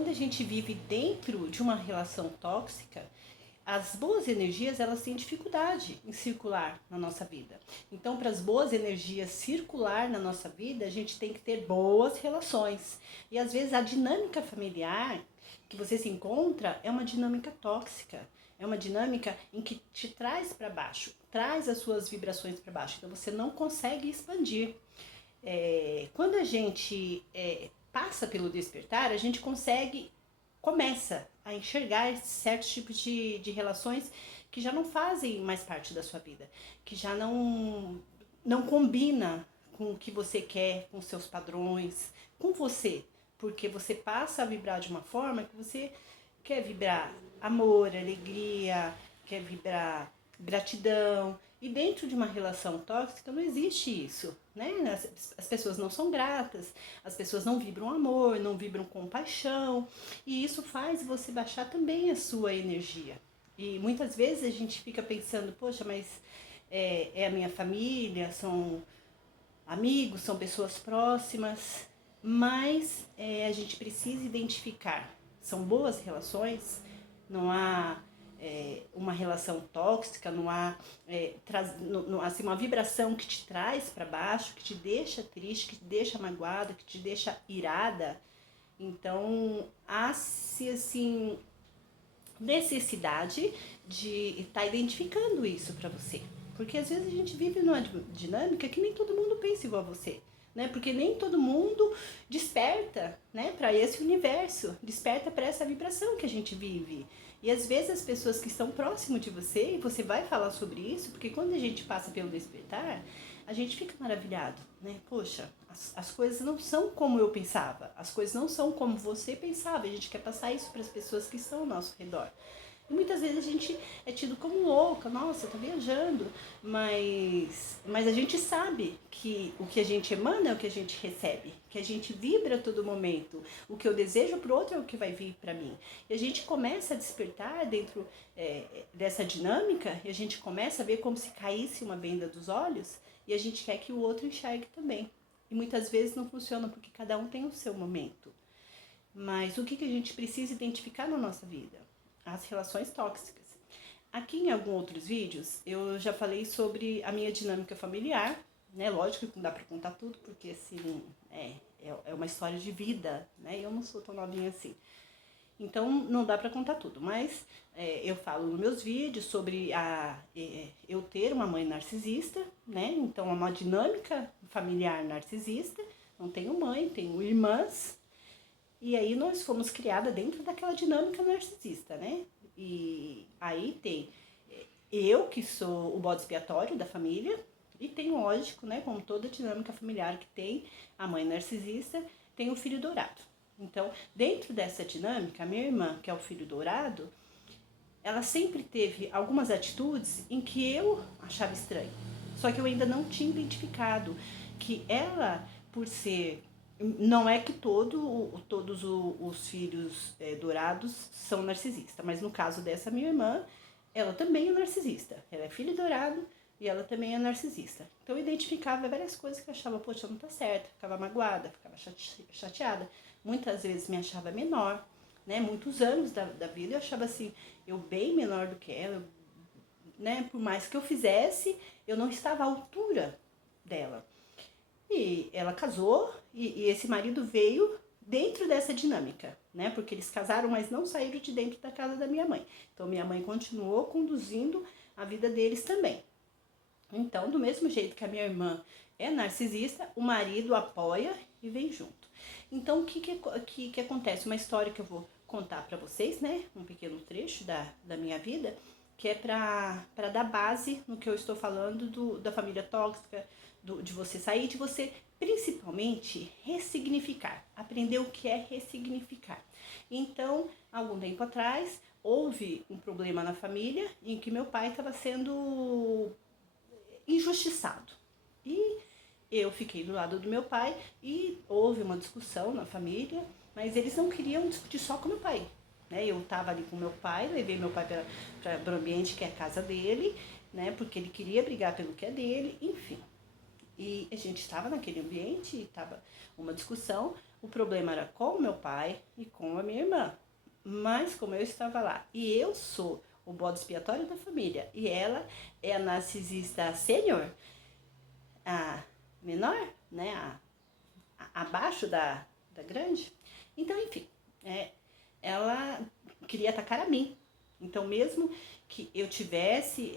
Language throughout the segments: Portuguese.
quando a gente vive dentro de uma relação tóxica, as boas energias elas têm dificuldade em circular na nossa vida. Então, para as boas energias circular na nossa vida, a gente tem que ter boas relações. E às vezes a dinâmica familiar que você se encontra é uma dinâmica tóxica. É uma dinâmica em que te traz para baixo, traz as suas vibrações para baixo. Então você não consegue expandir. Quando a gente passa pelo despertar, a gente começa a enxergar certos tipos de relações que já não fazem mais parte da sua vida, que já não combina com o que você quer, com seus padrões, com você, porque você passa a vibrar de uma forma que você quer vibrar amor, alegria, quer vibrar gratidão. E dentro de uma relação tóxica não existe isso, né? As pessoas não são gratas, as pessoas não vibram amor, não vibram compaixão, e isso faz você baixar também a sua energia. E muitas vezes a gente fica pensando, poxa, mas é a minha família, são amigos, são pessoas próximas, mas a gente precisa identificar, são boas relações, não há uma relação tóxica, não há assim, uma vibração que te traz para baixo, que te deixa triste, que te deixa magoada, que te deixa irada. Então, há-se assim, necessidade de estar identificando isso para você. Porque às vezes a gente vive numa dinâmica que nem todo mundo pensa igual a você. Né? Porque nem todo mundo desperta, né, para esse universo, desperta para essa vibração que a gente vive. E às vezes as pessoas que estão próximo de você, e você vai falar sobre isso, porque quando a gente passa pelo despertar, a gente fica maravilhado, né? Poxa, as coisas não são como eu pensava, as coisas não são como você pensava, a gente quer passar isso para as pessoas que estão ao nosso redor. E muitas vezes a gente é tido como louca, nossa, tá viajando, mas a gente sabe que o que a gente emana é o que a gente recebe, que a gente vibra a todo momento, o que eu desejo pro outro é o que vai vir para mim. E a gente começa a despertar dentro dessa dinâmica, e a gente começa a ver como se caísse uma venda dos olhos, e a gente quer que o outro enxergue também. E muitas vezes não funciona porque cada um tem o seu momento. Mas o que a gente precisa identificar na nossa vida? As relações tóxicas. Aqui em alguns outros vídeos eu já falei sobre a minha dinâmica familiar, né? Lógico que não dá pra contar tudo, porque assim, é uma história de vida, né? Eu não sou tão novinha assim. Então não dá pra contar tudo, mas eu falo nos meus vídeos sobre eu ter uma mãe narcisista, né? Então é uma dinâmica familiar narcisista. Não tenho mãe, tenho irmãs. E aí nós fomos criadas dentro daquela dinâmica narcisista, né? E aí tem eu, que sou o bode expiatório da família, e tem, lógico, né, como toda dinâmica familiar que tem, a mãe narcisista, tem o filho dourado. Então, dentro dessa dinâmica, a minha irmã, que é o filho dourado, ela sempre teve algumas atitudes em que eu achava estranho. Só que eu ainda não tinha identificado que ela, por ser... Não é que todos os filhos dourados são narcisistas, mas no caso dessa minha irmã, ela também é narcisista. Ela é filho dourado e ela também é narcisista. Então eu identificava várias coisas que eu achava, poxa, não tá certo. Ficava magoada, ficava chateada. Muitas vezes me achava menor, né? Muitos anos da vida eu achava assim, eu bem menor do que ela, né? Por mais que eu fizesse, eu não estava à altura dela. E ela casou e esse marido veio dentro dessa dinâmica, né? Porque eles casaram, mas não saíram de dentro da casa da minha mãe. Então minha mãe continuou conduzindo a vida deles também. Então, do mesmo jeito que a minha irmã é narcisista, o marido apoia e vem junto. Então, o que acontece? Uma história que eu vou contar para vocês, né? Um pequeno trecho da minha vida, que é para dar base no que eu estou falando da família tóxica, de você sair, de você principalmente ressignificar, aprender o que é ressignificar. Então, algum tempo atrás, houve um problema na família em que meu pai estava sendo injustiçado. E eu fiquei do lado do meu pai e houve uma discussão na família, mas eles não queriam discutir só com meu pai. Né? Eu estava ali com meu pai, levei meu pai para o ambiente que é a casa dele, né? Porque ele queria brigar pelo que é dele, enfim. E a gente estava naquele ambiente, estava uma discussão, O problema era com o meu pai e com a minha irmã. Mas como eu estava lá e eu sou o bode expiatório da família e ela é a narcisista sênior, a menor, né, abaixo da grande, então enfim, ela queria atacar a mim. Então mesmo que eu tivesse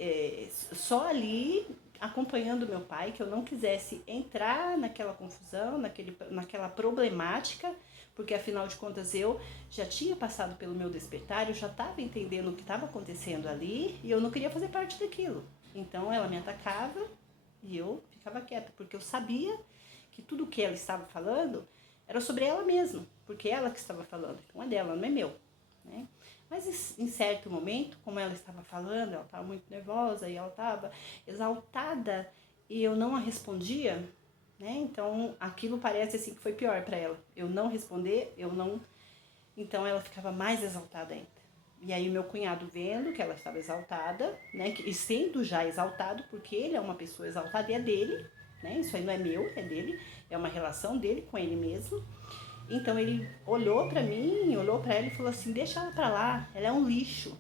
só ali acompanhando meu pai, que eu não quisesse entrar naquela confusão, naquela problemática, porque afinal de contas eu já tinha passado pelo meu despertar, eu já estava entendendo o que estava acontecendo ali e eu não queria fazer parte daquilo. Então ela me atacava e eu ficava quieta, porque eu sabia que tudo o que ela estava falando era sobre ela mesma, porque ela que estava falando, então é dela, não é meu, né? Mas em certo momento, como ela estava falando, ela estava muito nervosa e ela estava exaltada e eu não a respondia, né? Então aquilo parece assim que foi pior para ela. Eu não responder, então ela ficava mais exaltada ainda. E aí o meu cunhado vendo que ela estava exaltada, né? E sendo já exaltado, porque ele é uma pessoa exaltada e é dele, né? Isso aí não é meu, é dele, é uma relação dele com ele mesmo. Então ele olhou para mim, olhou para ela e falou assim: deixa ela para lá, ela é um lixo.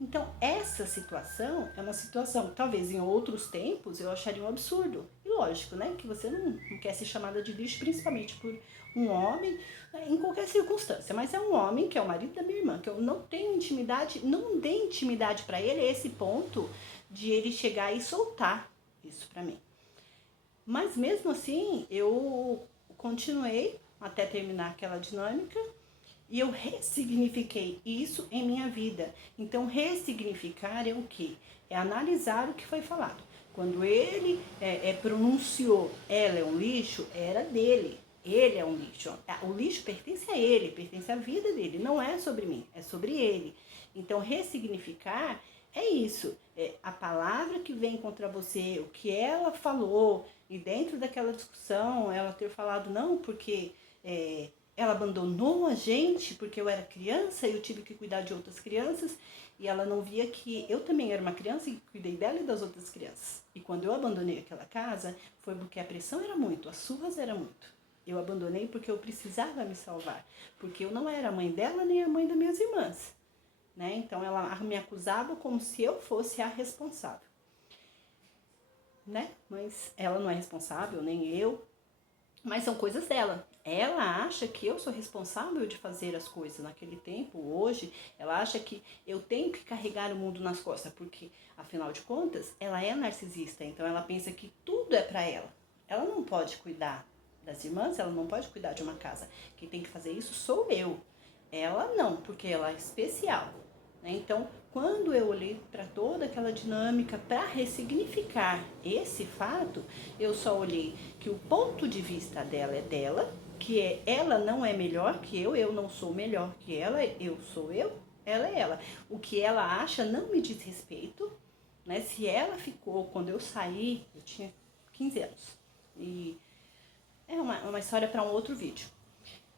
Então essa situação é uma situação que talvez em outros tempos eu acharia um absurdo. E lógico, né, que você não quer ser chamada de lixo, principalmente por um homem, né, em qualquer circunstância. Mas é um homem que é o marido da minha irmã, que eu não tenho intimidade, não dei intimidade para ele a esse ponto de ele chegar e soltar isso para mim. Mas mesmo assim, eu continuei até terminar aquela dinâmica e eu ressignifiquei isso em minha vida. Então, ressignificar é o quê? É analisar o que foi falado. Quando ele pronunciou ela é um lixo, era dele. Ele é um lixo. O lixo pertence a ele, pertence à vida dele. Não é sobre mim, é sobre ele. Então, ressignificar é isso. É a palavra que vem contra você, o que ela falou, e dentro daquela discussão, ela ter falado, não, porque ela abandonou a gente, porque eu era criança e eu tive que cuidar de outras crianças, e ela não via que eu também era uma criança e cuidei dela e das outras crianças. E quando eu abandonei aquela casa, foi porque a pressão era muito, as surras eram muito. Eu abandonei porque eu precisava me salvar, porque eu não era a mãe dela nem a mãe das minhas irmãs, né? Então ela me acusava como se eu fosse a responsável, né? Mas ela não é responsável, nem eu, mas são coisas dela. Ela acha que eu sou responsável de fazer as coisas naquele tempo, hoje. Ela acha que eu tenho que carregar o mundo nas costas, porque, afinal de contas, ela é narcisista. Então, ela pensa que tudo é pra ela. Ela não pode cuidar das irmãs, ela não pode cuidar de uma casa. Quem tem que fazer isso sou eu. Ela não, porque ela é especial, né? Então, quando eu olhei para toda aquela dinâmica para ressignificar esse fato, eu só olhei que o ponto de vista dela é dela, que ela não é melhor que eu não sou melhor que ela, eu sou eu, ela é ela. O que ela acha não me diz respeito, né? Se ela ficou, quando eu saí, eu tinha 15 anos, e é uma história para um outro vídeo.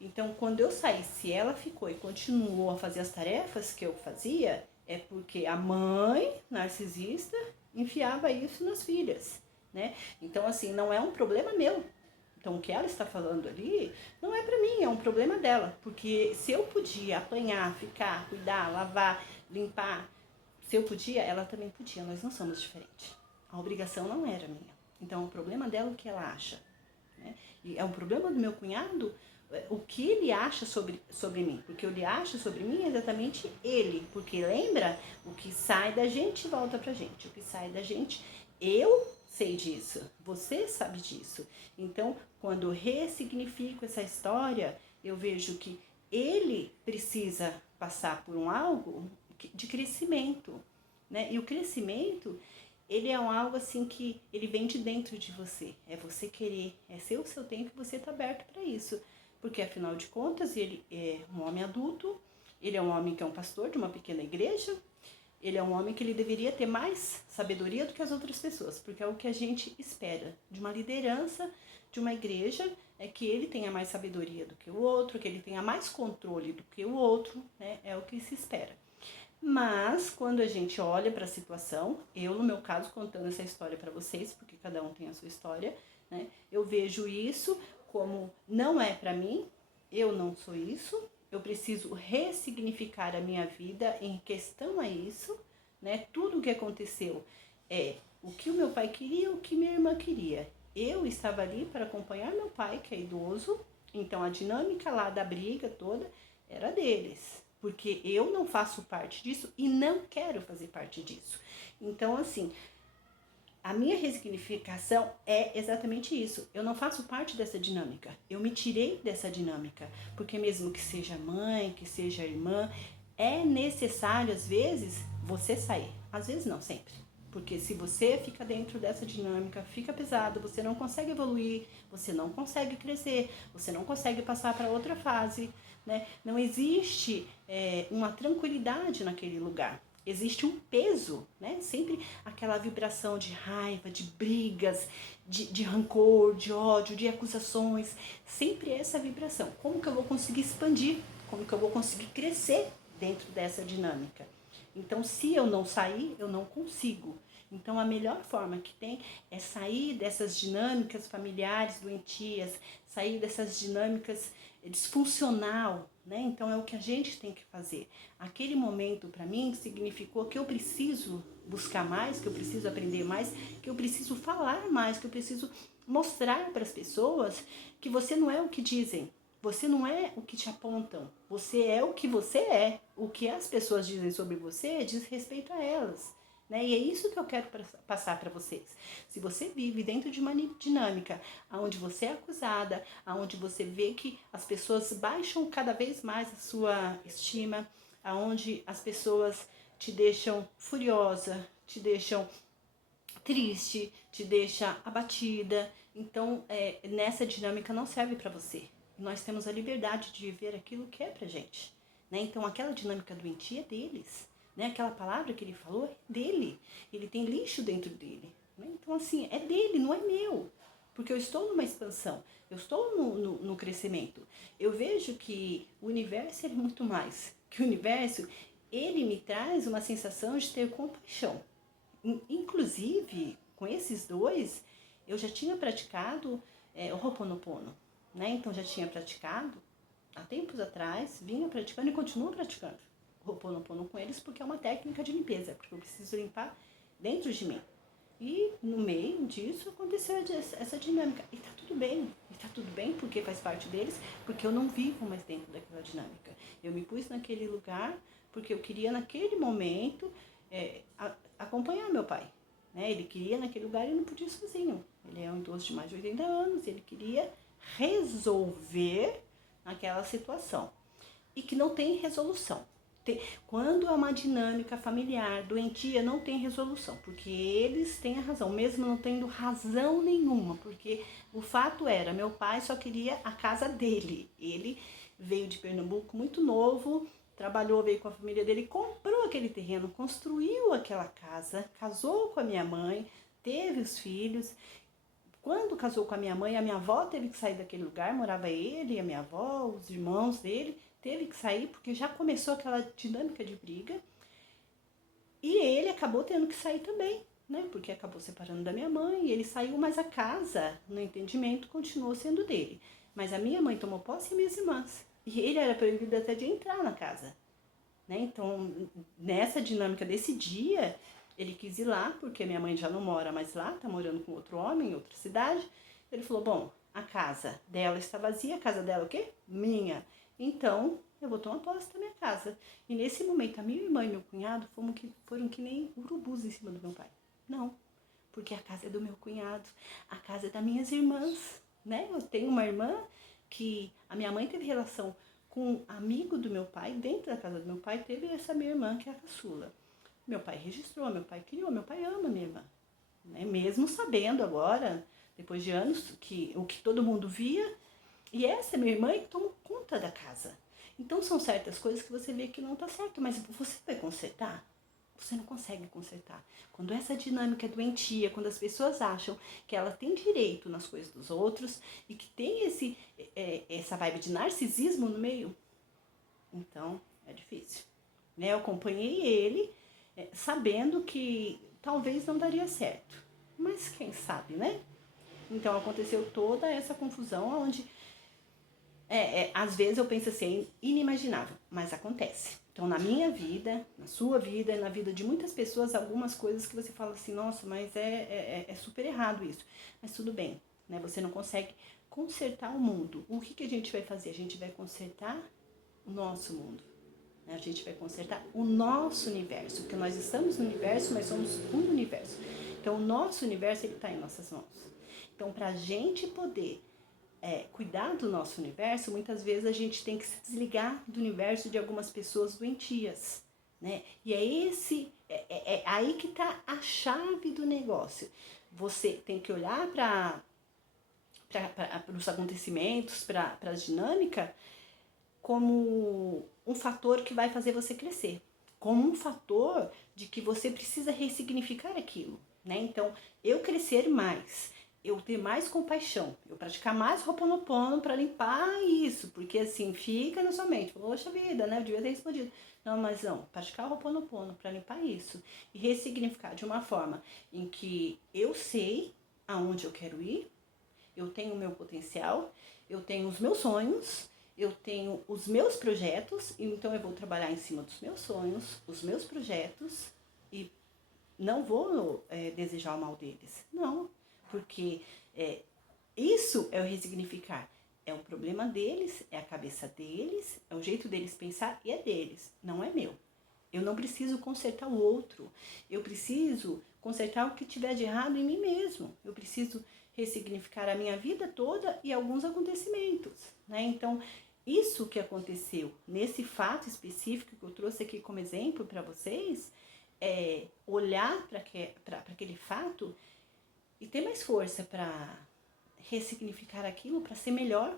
Então, quando eu saí, se ela ficou e continuou a fazer as tarefas que eu fazia, é porque a mãe narcisista enfiava isso nas filhas, né? Então, assim, não é um problema meu. Então, o que ela está falando ali não é pra mim, é um problema dela. Porque se eu podia apanhar, ficar, cuidar, lavar, limpar, se eu podia, ela também podia. Nós não somos diferentes. A obrigação não era minha. Então, é um problema dela o que ela acha, né? E é um problema do meu cunhado o que ele acha sobre mim, porque o que ele acha sobre mim é exatamente ele, porque lembra, o que sai da gente volta pra gente, o que sai da gente, eu sei disso, você sabe disso. Então, quando eu ressignifico essa história, eu vejo que ele precisa passar por um algo de crescimento, né? E o crescimento, ele é um algo assim que ele vem de dentro de você, é você querer, é ser o seu tempo e você tá aberto para isso. Porque, afinal de contas, ele é um homem adulto, ele é um homem que é um pastor de uma pequena igreja, ele é um homem que ele deveria ter mais sabedoria do que as outras pessoas, porque é o que a gente espera de uma liderança de uma igreja, é que ele tenha mais sabedoria do que o outro, que ele tenha mais controle do que o outro, né? É o que se espera. Mas, quando a gente olha para a situação, eu, no meu caso, contando essa história para vocês, porque cada um tem a sua história, né? Eu vejo isso como não é para mim, eu não sou isso, eu preciso ressignificar a minha vida em questão a isso, né? Tudo o que aconteceu é o que o meu pai queria, o que minha irmã queria. Eu estava ali para acompanhar meu pai, que é idoso, então a dinâmica lá da briga toda era deles, porque eu não faço parte disso e não quero fazer parte disso. Então, assim, a minha ressignificação é exatamente isso. Eu não faço parte dessa dinâmica. Eu me tirei dessa dinâmica. Porque mesmo que seja mãe, que seja irmã, é necessário, às vezes, você sair. Às vezes não, sempre. Porque se você fica dentro dessa dinâmica, fica pesado, você não consegue evoluir, você não consegue crescer, você não consegue passar para outra fase, né? Não existe uma tranquilidade naquele lugar. Existe um peso, né? Sempre aquela vibração de raiva, de brigas, de rancor, de ódio, de acusações. Sempre essa vibração. Como que eu vou conseguir expandir? Como que eu vou conseguir crescer dentro dessa dinâmica? Então, se eu não sair, eu não consigo. Então, a melhor forma que tem é sair dessas dinâmicas familiares doentias, sair dessas dinâmicas disfuncional, né? Então, é o que a gente tem que fazer. Aquele momento, para mim, significou que eu preciso buscar mais, que eu preciso aprender mais, que eu preciso falar mais, que eu preciso mostrar para as pessoas que você não é o que dizem, você não é o que te apontam, você é o que você é. O que as pessoas dizem sobre você diz respeito a elas, né? E é isso que eu quero passar para vocês. Se você vive dentro de uma dinâmica onde você é acusada, onde você vê que as pessoas baixam cada vez mais a sua estima, onde as pessoas te deixam furiosa, te deixam triste, te deixa abatida, então nessa dinâmica não serve para você. Nós temos a liberdade de viver aquilo que é pra gente, né? Então aquela dinâmica doentia é deles, né? Aquela palavra que ele falou é dele, ele tem lixo dentro dele, né? Então assim, é dele, não é meu, porque eu estou numa expansão, eu estou no crescimento. Eu vejo que o universo é muito mais, que o universo, ele me traz uma sensação de ter compaixão. Inclusive, com esses dois, eu já tinha praticado o Ho'oponopono, né? Então, já tinha praticado há tempos atrás, vinha praticando e continuo praticando o Ho'oponopono com eles, porque é uma técnica de limpeza, porque eu preciso limpar dentro de mim. E no meio disso aconteceu essa dinâmica. E tá tudo bem. E tá tudo bem porque faz parte deles, porque eu não vivo mais dentro daquela dinâmica. Eu me pus naquele lugar porque eu queria naquele momento acompanhar meu pai, né? Ele queria naquele lugar e não podia ir sozinho. Ele é um idoso de mais de 80 anos, ele queria resolver aquela situação. E que não tem resolução. Quando é uma dinâmica familiar doentia, não tem resolução, porque eles têm a razão, mesmo não tendo razão nenhuma, porque o fato era, meu pai só queria a casa dele. Ele veio de Pernambuco muito novo, trabalhou, veio com a família dele, comprou aquele terreno, construiu aquela casa, casou com a minha mãe, teve os filhos. Quando casou com a minha avó teve que sair daquele lugar, morava ele, a minha avó, os irmãos dele, teve que sair porque já começou aquela dinâmica de briga. E ele acabou tendo que sair também, né? Porque acabou separando da minha mãe, ele saiu, mas a casa, no entendimento, continuou sendo dele. Mas a minha mãe tomou posse e minhas irmãs. E ele era proibido até de entrar na casa, né? Então, nessa dinâmica desse dia, ele quis ir lá, porque minha mãe já não mora mais lá, tá morando com outro homem em outra cidade. Ele falou, bom, a casa dela está vazia, a casa dela é o quê? Minha. Então, eu vou tomar posse da minha casa. E nesse momento, a minha irmã e meu cunhado foram que nem urubus em cima do meu pai. Não, porque a casa é do meu cunhado, a casa é das minhas irmãs, né? Eu tenho uma irmã que a minha mãe teve relação com um amigo do meu pai, dentro da casa do meu pai, teve essa minha irmã, que é a caçula. Meu pai registrou, meu pai criou, meu pai ama minha irmã, né? Mesmo sabendo agora, depois de anos, que o que todo mundo via, e essa é minha irmã que toma conta da casa. Então são certas coisas que você vê que não tá certo, mas você vai consertar? Você não consegue consertar. Quando essa dinâmica é doentia, quando as pessoas acham que ela tem direito nas coisas dos outros e que tem essa vibe de narcisismo no meio, então é difícil. Né? Eu acompanhei ele sabendo que talvez não daria certo, mas quem sabe, né? Então aconteceu toda essa confusão onde Às vezes eu penso assim, é inimaginável, mas acontece. Então, na minha vida, na sua vida, na vida de muitas pessoas, algumas coisas que você fala assim, nossa, mas é super errado isso. Mas tudo bem, né? Você não consegue consertar o mundo. O que a gente vai fazer? A gente vai consertar o nosso mundo. Né? A gente vai consertar o nosso universo, porque nós estamos no universo, mas somos um universo. Então, o nosso universo, ele está em nossas mãos. Então, para a gente poder cuidar do nosso universo, muitas vezes a gente tem que se desligar do universo de algumas pessoas doentias, né? E é aí que está a chave do negócio. Você tem que olhar para os acontecimentos, para as dinâmicas, como um fator que vai fazer você crescer, como um fator de que você precisa ressignificar aquilo, né? Então, eu crescer mais, eu ter mais compaixão, eu praticar mais Ho'oponopono para limpar isso, porque assim, fica na sua mente, poxa vida, né, eu devia ter respondido. Não, mas não, praticar Ho'oponopono para limpar isso e ressignificar de uma forma em que eu sei aonde eu quero ir, eu tenho o meu potencial, eu tenho os meus sonhos, eu tenho os meus projetos, então eu vou trabalhar em cima dos meus sonhos, os meus projetos e não vou desejar o mal deles, não. Porque isso é o ressignificar. É o problema deles, é a cabeça deles, é o jeito deles pensar e é deles, não é meu. Eu não preciso consertar o outro. Eu preciso consertar o que tiver de errado em mim mesmo. Eu preciso ressignificar a minha vida toda e alguns acontecimentos, né? Então, isso que aconteceu nesse fato específico que eu trouxe aqui como exemplo para vocês, é olhar para aquele fato e ter mais força para ressignificar aquilo, para ser melhor,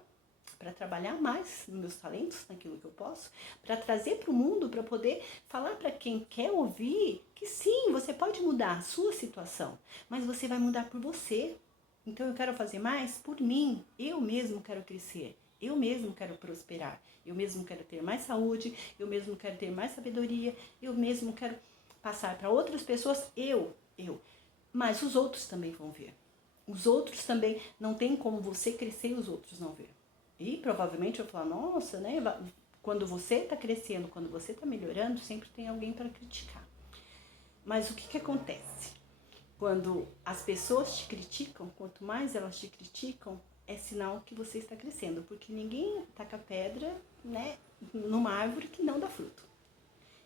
para trabalhar mais nos meus talentos, naquilo que eu posso, para trazer para o mundo, para poder falar para quem quer ouvir que sim, você pode mudar a sua situação, mas você vai mudar por você. Então eu quero fazer mais por mim, eu mesmo quero crescer, eu mesmo quero prosperar, eu mesmo quero ter mais saúde, eu mesmo quero ter mais sabedoria, eu mesmo quero passar para outras pessoas, eu. Mas os outros também vão ver. Os outros também, não tem como você crescer e os outros não ver. E provavelmente eu vou falar, nossa, né? Quando você está crescendo, quando você está melhorando, sempre tem alguém para criticar. Mas o que acontece? Quando as pessoas te criticam, quanto mais elas te criticam, é sinal que você está crescendo. Porque ninguém taca pedra, né, numa árvore que não dá fruto.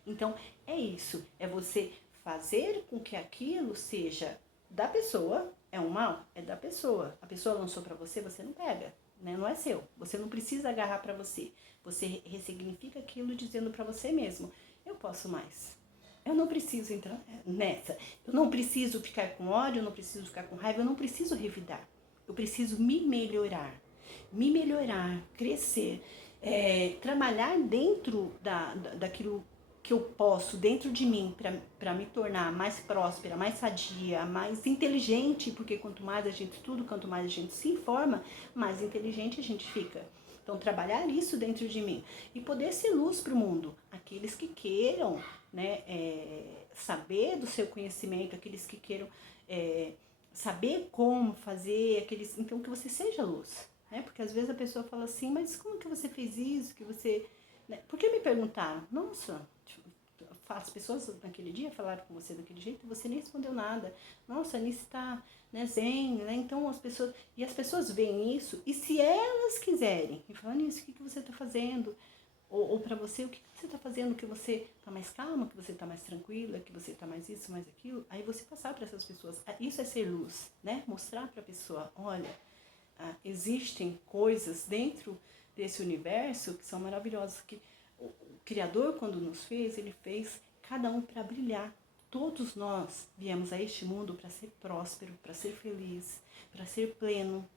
Então, é isso. É você fazer com que aquilo seja da pessoa, é um mal? É da pessoa. A pessoa lançou para você, você não pega, né? Não é seu. Você não precisa agarrar para você. Você ressignifica aquilo dizendo para você mesmo, eu posso mais. Eu não preciso entrar nessa. Eu não preciso ficar com ódio, eu não preciso ficar com raiva, eu não preciso revidar. Eu preciso me melhorar, crescer, trabalhar dentro daquilo que eu posso dentro de mim para me tornar mais próspera, mais sadia, mais inteligente, porque quanto mais a gente estuda, quanto mais a gente se informa, mais inteligente a gente fica. Então, trabalhar isso dentro de mim e poder ser luz para o mundo. Aqueles que queiram, né, saber do seu conhecimento, aqueles que queiram saber como fazer, então que você seja luz. Né? Porque às vezes a pessoa fala assim, mas como que você fez isso? Que você... Né? Por que me perguntaram? Nossa, as pessoas naquele dia falaram com você daquele jeito e você nem respondeu nada. Nossa, a Anice tá, né, zen, né? Então as pessoas veem isso e se elas quiserem, e falam, Anice, o que você tá fazendo? Ou para você, o que você tá fazendo? Que você tá mais calma, que você tá mais tranquila, que você tá mais isso, mais aquilo. Aí você passar para essas pessoas. Isso é ser luz, né? Mostrar para a pessoa, olha, existem coisas dentro desse universo que são maravilhosas, que o Criador, quando nos fez, ele fez cada um para brilhar. Todos nós viemos a este mundo para ser próspero, para ser feliz, para ser pleno.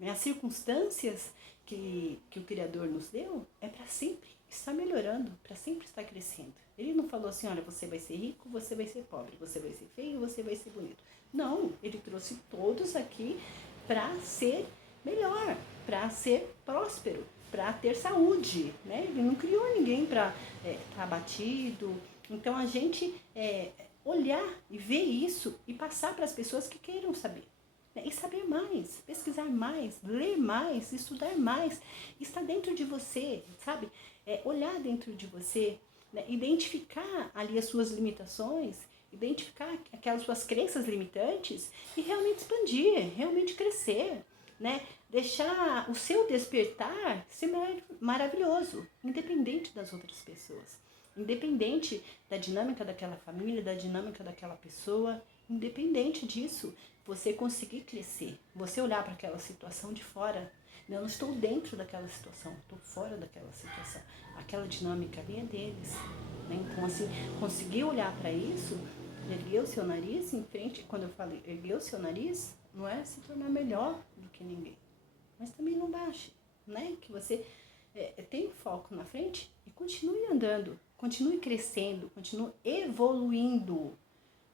As circunstâncias que o Criador nos deu é para sempre estar melhorando, para sempre estar crescendo. Ele não falou assim, olha, você vai ser rico, você vai ser pobre, você vai ser feio, você vai ser bonito. Não, ele trouxe todos aqui para ser melhor, para ser próspero, para ter saúde, né? Ele não criou ninguém para estar abatido. Então a gente olhar e ver isso e passar para as pessoas que queiram saber. né? E saber mais, pesquisar mais, ler mais, estudar mais. Está dentro de você, sabe? Olhar dentro de você, né? Identificar ali as suas limitações, identificar aquelas suas crenças limitantes e realmente expandir, realmente crescer, né? Deixar o seu despertar ser maravilhoso, independente das outras pessoas, independente da dinâmica daquela família, da dinâmica daquela pessoa, independente disso, você conseguir crescer, você olhar para aquela situação de fora. Eu não estou dentro daquela situação, estou fora daquela situação. Aquela dinâmica ali é deles, né? Então, assim, conseguir olhar para isso, erguer o seu nariz em frente. Quando eu falo erguer o seu nariz, não é se tornar melhor do que ninguém, mas também não baixe, né? Que você tenha foco na frente e continue andando, continue crescendo, continue evoluindo,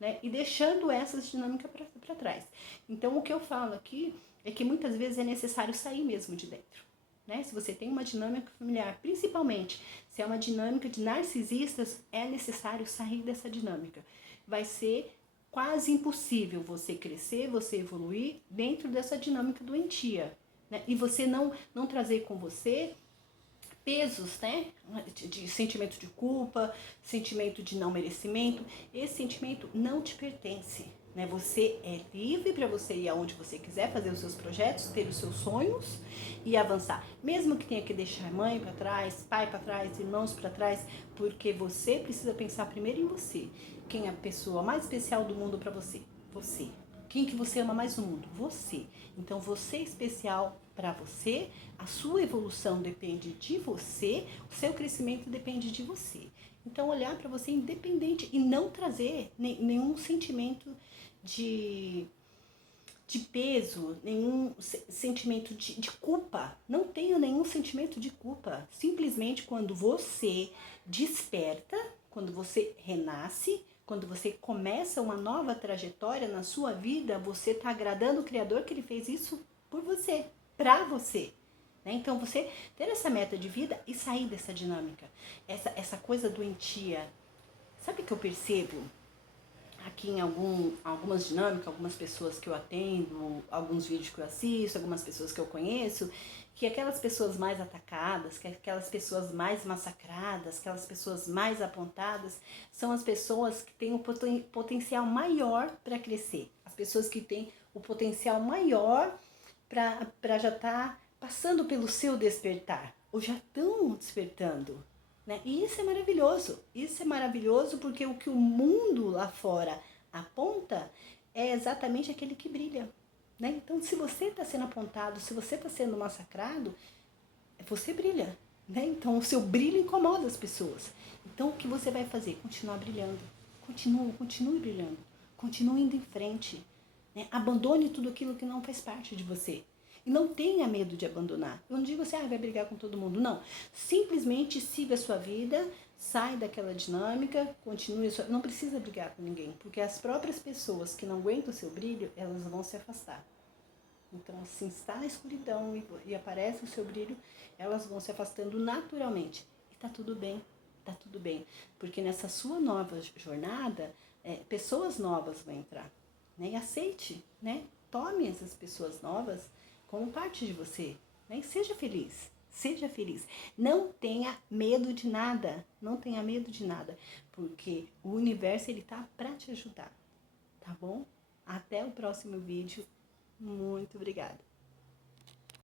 né? E deixando essas dinâmicas para trás. Então, o que eu falo aqui é que muitas vezes é necessário sair mesmo de dentro, né? Se você tem uma dinâmica familiar, principalmente se é uma dinâmica de narcisistas, é necessário sair dessa dinâmica. Vai ser quase impossível você crescer, você evoluir dentro dessa dinâmica doentia, né? E você não trazer com você pesos, né, de sentimento de culpa, sentimento de não merecimento. Esse sentimento não te pertence, né? Você é livre para você ir aonde você quiser, fazer os seus projetos, ter os seus sonhos e avançar. Mesmo que tenha que deixar mãe para trás, pai para trás, irmãos para trás, porque você precisa pensar primeiro em você. Quem é a pessoa mais especial do mundo para você? Você. Quem que você ama mais no mundo? Você. Então você é especial para você, a sua evolução depende de você, o seu crescimento depende de você. Então olhar para você independente e não trazer nenhum sentimento de peso, nenhum sentimento de culpa. Não tenho nenhum sentimento de culpa. Simplesmente quando você desperta, quando você renasce, quando você começa uma nova trajetória na sua vida, você está agradando o Criador que Ele fez isso por você, para você. Né? Então você ter essa meta de vida e sair dessa dinâmica, essa coisa doentia. Sabe o que eu percebo? Aqui em algumas dinâmicas, algumas pessoas que eu atendo, alguns vídeos que eu assisto, algumas pessoas que eu conheço, que aquelas pessoas mais atacadas, que aquelas pessoas mais massacradas, aquelas pessoas mais apontadas, são as pessoas que têm o potencial maior para crescer. As pessoas que têm o potencial maior para já estar passando pelo seu despertar, ou já estão despertando. Né? E isso é maravilhoso porque o que o mundo lá fora aponta é exatamente aquele que brilha. Né? Então, se você está sendo apontado, se você está sendo massacrado, você brilha. Né? Então, o seu brilho incomoda as pessoas. Então, o que você vai fazer? Continuar brilhando. Continue brilhando. Continue indo em frente. Né? Abandone tudo aquilo que não faz parte de você. E não tenha medo de abandonar. Eu não digo assim, vai brigar com todo mundo. Não. Simplesmente siga a sua vida, sai daquela dinâmica, continue a sua... Não precisa brigar com ninguém, porque as próprias pessoas que não aguentam o seu brilho, elas vão se afastar. Então, assim, está a escuridão e aparece o seu brilho, elas vão se afastando naturalmente. E tá tudo bem, tá tudo bem. Porque nessa sua nova jornada, pessoas novas vão entrar. Né? E aceite, né? Tome essas pessoas novas como parte de você, né? E seja feliz, seja feliz. Não tenha medo de nada, não tenha medo de nada, porque o universo ele tá para te ajudar, tá bom? Até o próximo vídeo. Muito obrigada.